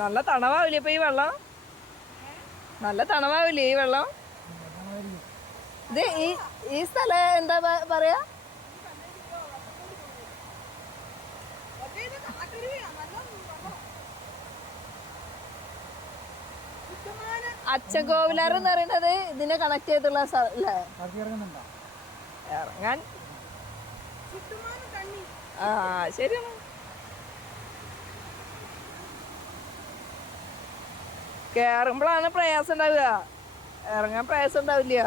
നല്ല തണവാവില്ലേ ഇപ്പൊ ഈ വെള്ളം? നല്ല തണവാവില്ലേ ഈ വെള്ളം? ഇത് ഈ സ്ഥലം എന്താ പറയാ? അച്ചൻകോവിലാർ എന്ന് പറയുന്നത് ഇതിനെ കണക്ട് ചെയ്തുള്ള സ്ഥലല്ലേ? ഇറങ്ങാൻ ആ ശരിയാണ്. കേറുമ്പോഴാണ് പ്രയാസം ഉണ്ടാവുക, ഇറങ്ങാൻ പ്രയാസം ഉണ്ടാവില്ല.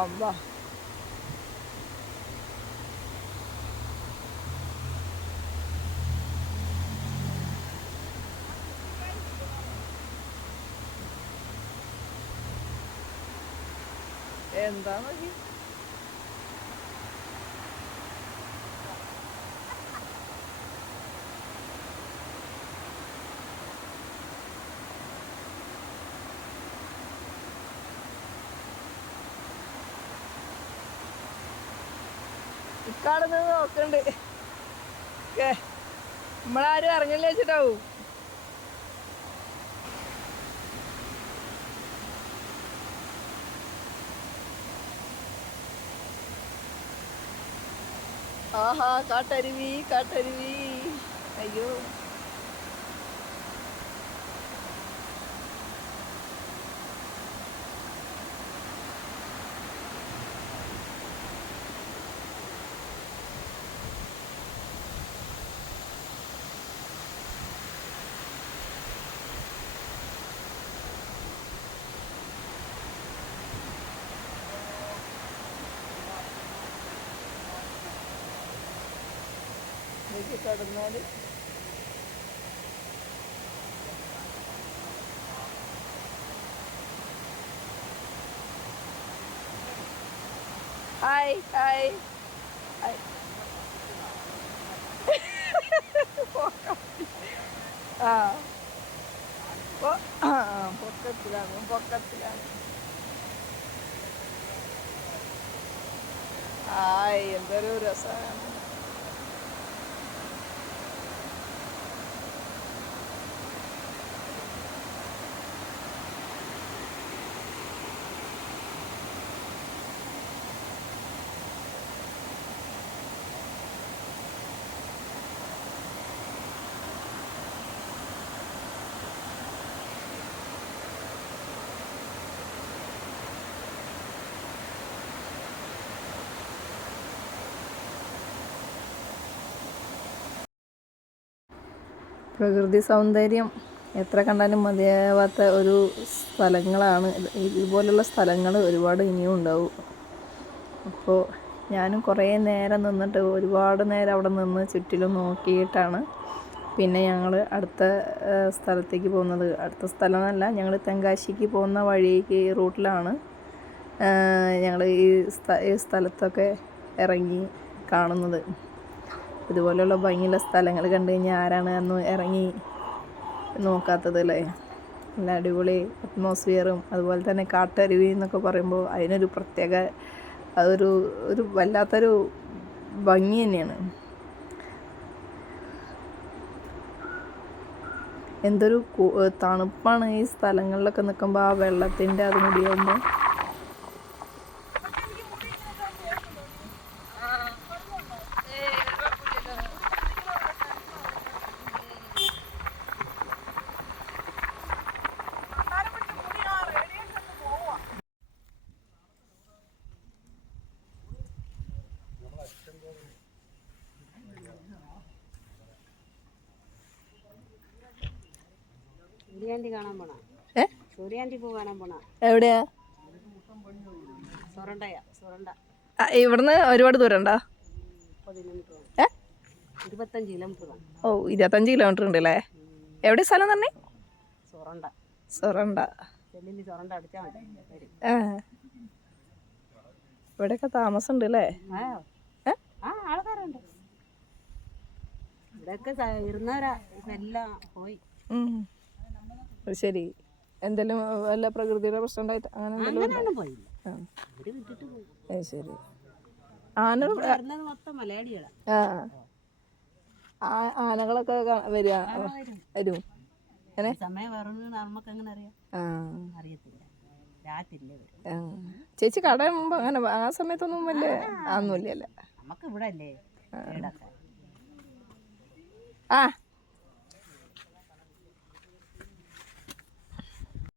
അല്ലാ എന്താ നോക്കി ഇക്കാടുന്നത് നോക്കണ്ട്. നമ്മളാരും ഇറങ്ങില്ല വെച്ചിട്ടാവും. ആഹാ കാട്ടരുവി കാട്ടരുവി. അയ്യോ കടന്നാല് ഹായ് ഹായ് ഹായ്. ആ പൊക്കത്തിലാണ് പൊക്കത്തിലാണ്. ഹായ് എന്തൊരു രസമാണ്. പ്രകൃതി സൗന്ദര്യം എത്ര കണ്ടാലും മതിയാവാത്ത ഒരു സ്ഥലങ്ങളാണ്. ഇതുപോലുള്ള സ്ഥലങ്ങൾ ഒരുപാട് ഇനിയും ഉണ്ടാവും. അപ്പോൾ ഞാനും കുറേ നേരം നിന്നിട്ട് ഒരുപാട് നേരം അവിടെ നിന്ന് ചുറ്റിലും നോക്കിയിട്ടാണ് പിന്നെ ഞങ്ങൾ അടുത്ത സ്ഥലത്തേക്ക് പോകുന്നത്. അടുത്ത സ്ഥലമല്ല, ഞങ്ങൾ തെങ്കാശിക്ക് പോകുന്ന വഴിക്ക് റൂട്ടിലാണ് ഞങ്ങൾ ഈ സ്ഥലത്തൊക്കെ ഇറങ്ങി കാണുന്നത്. ഇതുപോലെയുള്ള ഭംഗിയുള്ള സ്ഥലങ്ങൾ കണ്ടു കഴിഞ്ഞാൽ ആരാണ് അന്ന് ഇറങ്ങി നോക്കാത്തത് അല്ലേ? നല്ല അടിപൊളി അറ്റ്മോസ്ഫിയറും അതുപോലെ തന്നെ കാട്ടരുവി എന്നൊക്കെ പറയുമ്പോൾ അതിനൊരു പ്രത്യേക ഒരു വല്ലാത്തൊരു ഭംഗി തന്നെയാണ്. എന്തൊരു തണുപ്പാണ് ഈ സ്ഥലങ്ങളിലൊക്കെ നിൽക്കുമ്പോൾ, ആ വെള്ളത്തിൻ്റെ അത് മുടിയാകുമ്പോൾ. എവിടെയാ? ഇവിടുന്ന് ഒരുപാട് ദൂരം ഉണ്ടോ? 25 കിലോമീറ്റർ ഉണ്ട് അല്ലേ? എവിടെ സ്ഥലം തന്നെ? സൊറണ്ട. ഇവിടെയൊക്കെ താമസം ഉണ്ട് അല്ലേ? ഇവിടെയൊക്കെ ഇരുന്നവരാ ഇപ്പൊ എല്ലാം പോയി. അത് ശരി. എന്തെങ്കിലും വല്ല പ്രകൃതിയുടെ പ്രശ്നം ഉണ്ടായിട്ട് അങ്ങനെ അങ്ങനെയൊന്നും പോയില്ല. അവര് വിട്ടിട്ട് പോയി. അത് ശരി. ആന വരുന്നത് മൊത്തം മലയാളികളാ. ആനകളൊക്കെ വരിക വരും. സമയം പറഞ്ഞു നമുക്ക് എങ്ങനെ അറിയാം? അറിയത്തില്ല. രാത്തില്ലേ വരും. ചേച്ചി കട അങ്ങനെ ആ സമയത്തൊന്നും വലിയ ഒന്നുമില്ലല്ലേ? നമുക്ക് ഇവിടെ അല്ലേ വീടൊക്കെ.